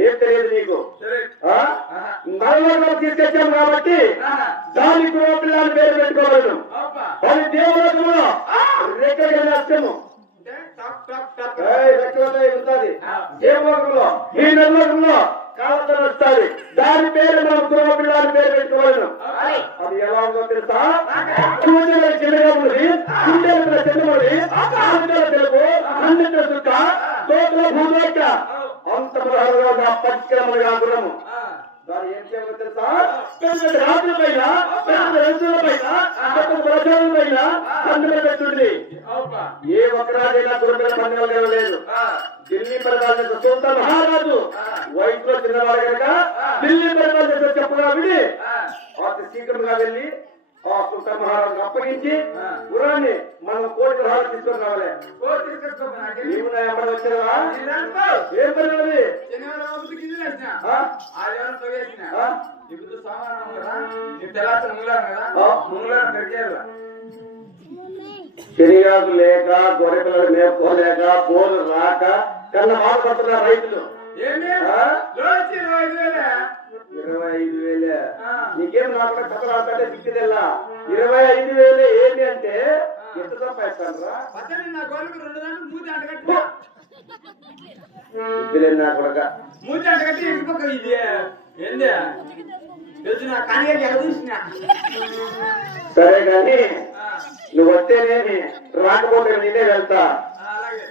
ఏం తెలియదు నీకు? నల్లలో తీసుకొచ్చాము కాబట్టి దానికి ఓ పిల్లని పేరు పెట్టుకోవాలి అబ్బా. అది దేవలోకంలో రెక్కగా నష్టము. ఉంటుంది దేవలోకంలో ఈ నల్లలోకంలో కాలతో వస్తుంది దాని పేరు మనం కుటుంబ పేరు పెట్టుకోవాలి అది ఎలా ఉందో తెలుసా? సూర్యుల చిన్నగా ఉంది. సూర్యుల ఆ, దాని ఏం చేయాలో తెలుసా? పెద్ద రాజుల పైన పెద్ద రైతుల పైన పెద్ద ప్రజల పైన పండుగ పెట్టుంది అబ్బా ఏ ఒక్క రాజైనా లేదు ఆ, ఢిల్లీ పరిపాలన సుల్తాన్ మహారాజు. వయసులో చిన్నవాడు కనుక ఢిల్లీ పరిపాలన చెప్పగా అతి శీఘ్రంగా వెళ్ళి ఆ సుల్తాన్ మహారాజు అప్పగించి. గురాన్ని మనం కోటి రాళ్ళు తీసుకొని రావాలి. ఎప్పుడు వచ్చావా ఇదంతా ఏం పని శనిగాకు లేక గొర్రె పిల్లలు మేపుకోలేక పోలు రాక కన్న బాధపడుతున్నారు రైతులు. ఇరవై ఐదు వేలే. నీకేం నాకు కథ రాకంటే దిక్కుదెల్లా ఇరవై ఐదు వేలే ఏంటి అంటే ఎంత సంపాదిస్తాను రా పచ్చడి నా కొడక. మూతి అంట కట్టి ఇంకొక ఇది. ఏంది? సరే కానీ నువ్వు వస్తేనేమి రాకపోతే నేనే వెళ్తా. అలాగే.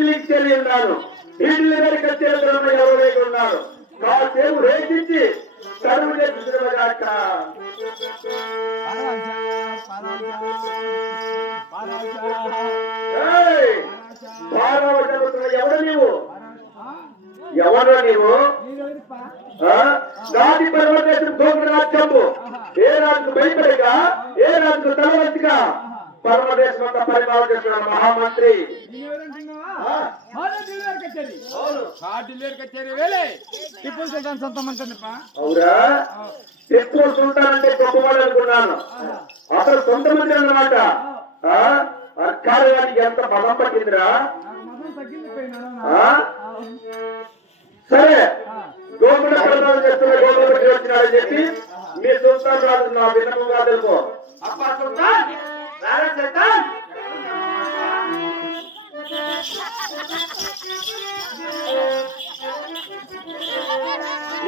చెరువులకి చెల్లి ఉన్నాను ఇల్లు వెనుక చేతులను ఎవరైతే ఉన్నారు కాసేపు సేవు రేపించి చదువు ఎవడు నీవు? ఎవరు నీవు? గాది పర్వతేశ్వర గోకుల రాజ్యము ఏ రాజుకు భయపడిగా? ఏ రాజుకు తలవంతిగా పరమదేశం పరిపాలన చేస్తున్న మహామంత్రి. టిప్పు సుల్తాన్ సొంతం అంటుందిప్ప అవురా? ఎక్కువ సుల్తానంటే గొప్పవాడు అనుకున్నాను. అసలు సొంత మంత్రి అన్నమాట. ఆ? ఆ కార్యానికి ఎంత బలం పట్టిందిరా? ఆ? సరే. గోకుల పరిపాలన చేస్తున్న గోకుల వచ్చినాడని చెప్పి మీ సుల్తాన్ రాజు నా విన్నపంగా తెలుపు అప్పా సుల్తాన్! రారా సుల్తాన్!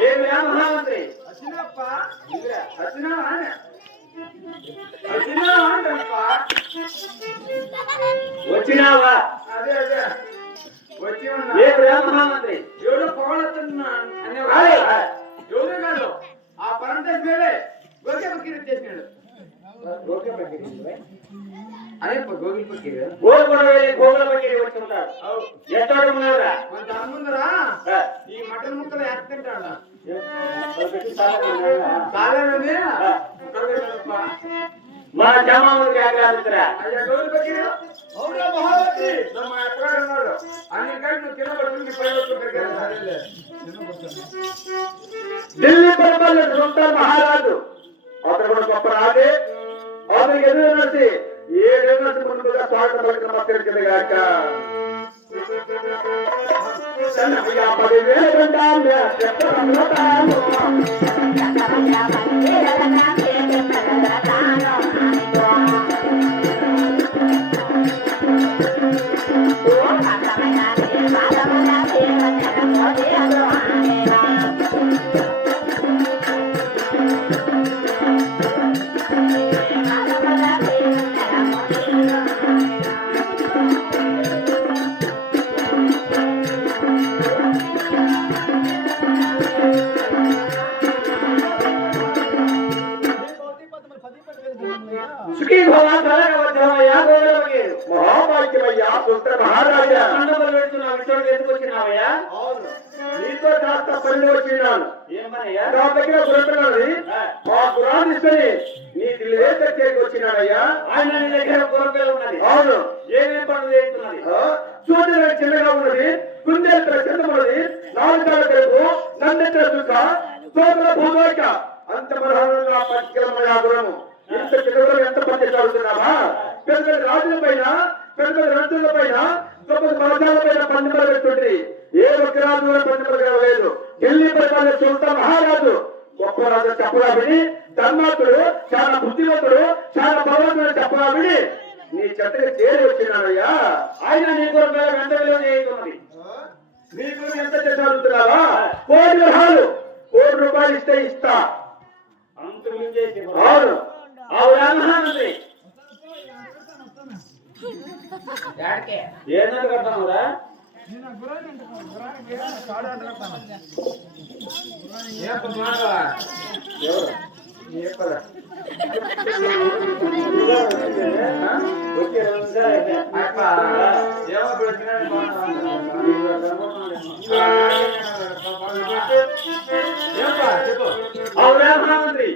ఏమి మహామంత్రి వచ్చినప్ప? వచ్చినావా? వచ్చినావా అంటప్ప వచ్చినావా? అదే అదే. వచ్చి ఉన్నా. ఏమి మహామంత్రి ఎవడో పొగలొస్తున్నా అనే! ఎవరు కాదు? ఆ పరంతేజ్ మేలే. గోకే పక్కీర్ చేసినాడు. అదే గోగి పక్కీర్ గోకుల వెళ్ళి గోకుల పక్కకి. వచ్చుంటాడు ఎక్కడ ఉన్నావురా మన దాని ఈ మటన్ ముక్కలు ఎత్తుంటాడు కాలేదని మా జమాములకి ఆగ్రహించరా అయ్యా గౌరి పక్కీర్ అవునా మహావతి మా ఎక్కడ ఉన్నాడు అన్ని కాడి నువ్వు కింద పట్టుకుని ఢిల్లీ పరిపాలన సుల్తాన్ మహారాజు అతను కూడా గొప్ప రాజే అతనికి ఎదురు నడిచి ముందుగా స్వాగతం పలికిన పక్కడికి గాక పదివేల సుఖీ భవ కలగవచ్చమయ్యా గౌరవకి మహాభాగ్యమయ్యా పుత్ర మహారాజా. మండపం పెడుతున్నా విషయం ఎందుకు వచ్చినావయ్యా? అవును. నీతో కాస్త పని వచ్చినాను. నా దగ్గర దొరుకుతున్నది మా పురాణిస్తుని నీ దిల్లేక చేరికి వచ్చినాడయ్యా ఆయన నీ దగ్గర గురపేలు ఉన్నది. అవును. ఏమేం పనులు చేస్తున్నది? సూచన చిన్నగా ఉన్నది కుందేలు చిన్న ఉన్నది నాలుగు తెలుగు నందెత్ర సుఖ సోదర భూమిక అంత మనోహరంగా పట్టుకెళ్ళమయ్యా గురము ఇంత చిన్నగా ఎంత పని చదువుతున్నావా పెద్ద రాజుల పైన పెద్ద రంతుల పైన గొప్ప మహాజాల పైన పండుగలు పెట్టుండ్రి ఏ ఒక్క రాజు కూడా పండుగలు లేదు ఢిల్లీ పరిపాలన సుల్తాన్ మహారాజు. గొప్ప రాజు చెప్పగా విని ధర్మాతుడు చాలా బుద్ధిమంతుడు చాలా భగవంతుడు చెప్పగా విని నీ చెత్తగా చేరి వచ్చినాడయ్యా. ఆయన నీ గురపేలు ఎంత విలువ చేస్తున్నది నీకు ఎంత చదువుతున్నావా కోటి గ్రహాలు కోటి రూపాయలు ఇస్తే ఇస్తా. అంత అవును. ఏంటంటే కడతావురా అవునా మహామంత్రి?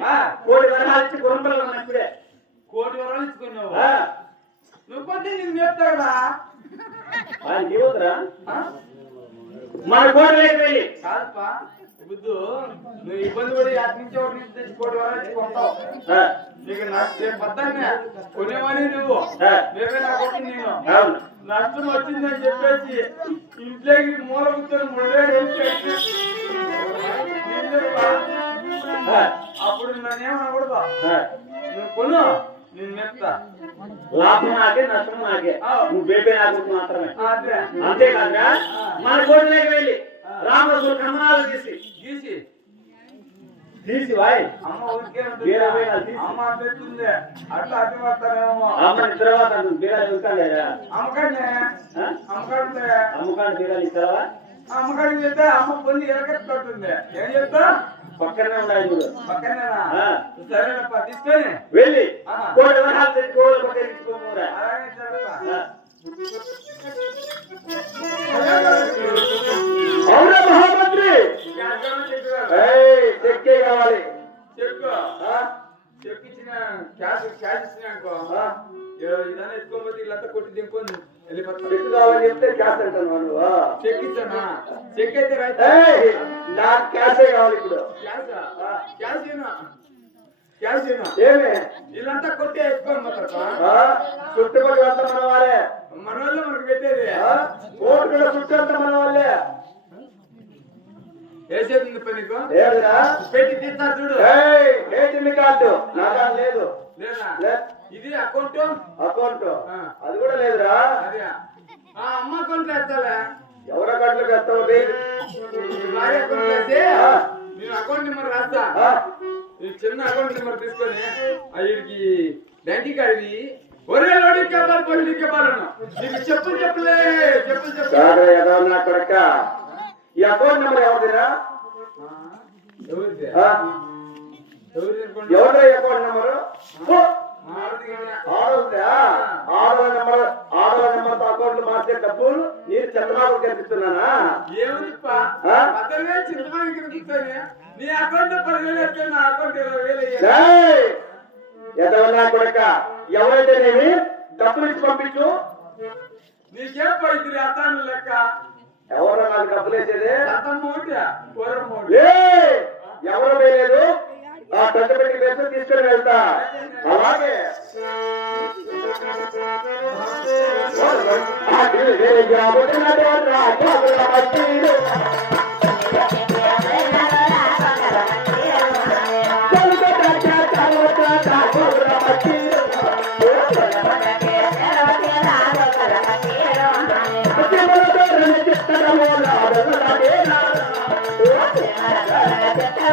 కోటి వరహాలు ఇచ్చి గురంపలు ఇప్పుడే కోటి వరాలు ఇచ్చుకున్నావు. ఆ, నువ్వు కొద్ది నేను చెప్తా కదా. ఆయన జీవతురా మన లేక వెళ్ళి కాదప్పా. బుద్ధు నువ్వు ఇబ్బంది పడి అటు నుంచి ఒకటి నుంచి తెచ్చి కోటి వరాలు ఇచ్చి కొంటావు నీకు నష్టం పద్దన్నే. కొనేవని నువ్వు. మేమే నేను. నష్టం వచ్చిందని చెప్పేసి ఇంట్లోకి మూల కూర్చొని ఆ, అప్పుడు నన్నేమనకూడదు. నువ్వు కొను. నేను మెప్తా లాభం నాకే నష్టం నాకే. నువ్వు బేబే నాకు మాత్రమే. అంతేకాదురా మన కోటి లేక వెళ్ళి రామరసు కమనాలు తీసి. గీసి తీసి వాయ్. అమ్మ ఊరికే. వేరే వేరే తీసి. అమ్మ పెడుతుంది అట్లా అడ్డు పడతారేమో అమ్మని తర్వాత బీరాలు ఇస్తాలేదా అమ్మకండి అమ్మకండి అమ్మకాన్ని బీరాలు ఇస్తావా? అమ్మకాడికి వెళ్తే అమ్మ పొంది ఎరగట్టుకుంటుంది ఏం చెప్తా పక్కనే ఉండాలి చూడు పక్కనేనా. సరేనప్ప తీసుకొని వెళ్ళి పక్కన అలాగే. అవునా మహామంత్రి చెక్కే కావాలి క్యాష్ క్యాష్ ఇచ్చిన అనుకో? ఇదన్నా ఎత్తుకోకపోతే ఇల్లంతా కొట్టి వెళ్ళిపోతా చెక్ కావాలని చెప్తే క్యాష్ అంటాను నువ్వు చెక్ ఇచ్చానా చెక్ అయితే రైట్ ఏయ్, నాకు క్యాషే కావాలి ఇప్పుడు. క్యాష్? క్యాష్ ఏనా? క్యాష్ ఏనా? ఏమి? ఇల్లంతా కొట్టి ఆ? చుట్టుపక్కల అంతా మన వాళ్ళే మన వాళ్ళు మనకు పెట్టేది. ఆ? ఓటుకుల చుట్టూ అంతా మన వాళ్ళే వేసేది పని నీకు? ఏమిరా పెట్టి తీస్తారు చూడు. కార్డు? లేదు. లేదా. ఇది అకౌంట్? అకౌంట్. అది కూడా లేదురా. అదే. ఆ అమ్మ అకౌంట్ వేస్తాలే ఎవరి అకౌంట్లోకి వేస్తావు అది? మీ భార్య అకౌంట్ వేస్తే. నేను అకౌంట్ నెంబర్ రాస్తా? ఈ చిన్న అకౌంట్ నెంబర్ తీసుకొని అయ్యికి బ్యాంక్ కాడిది ఒరే లోడి కేపాలి పల్లి కేపాలను నీకు చెప్పులు చెప్పులే చెప్పులు చెప్పు. కాదు ఏదో నా కొడక. ఈ అకౌంట్ నెంబర్ ఎవరిదిరా? ఎవరిది? ఆ? ఎవరిది అనుకోండి ఎవరిదా ఈ అకౌంట్ నెంబరు? ఆడవుందా ఆడవ నెంబర్ ఆడవ నెంబర్తో అకౌంట్లు మార్చే డబ్బులు నేను చంద్రబాబు కనిపిస్తున్నానా చింతమానికి ఇక్కడ కూర్చొని నీ అకౌంట్ పదివేలు వేస్తే నా అకౌంట్ ఇరవై వేలు! ఎదవన్నా కొడక ఎవరైతేనేమి డబ్బులు ఇచ్చి పంపించు? నీకేం పోయింది అతాను లెక్క? ఎవరు నాకు డబ్బులు వేసేది? ఎవరు వేయలేదు ఆ పెద్ద పెట్టి వేస్తే తీసుకొని వెళ్తా. అలాగే. ఆ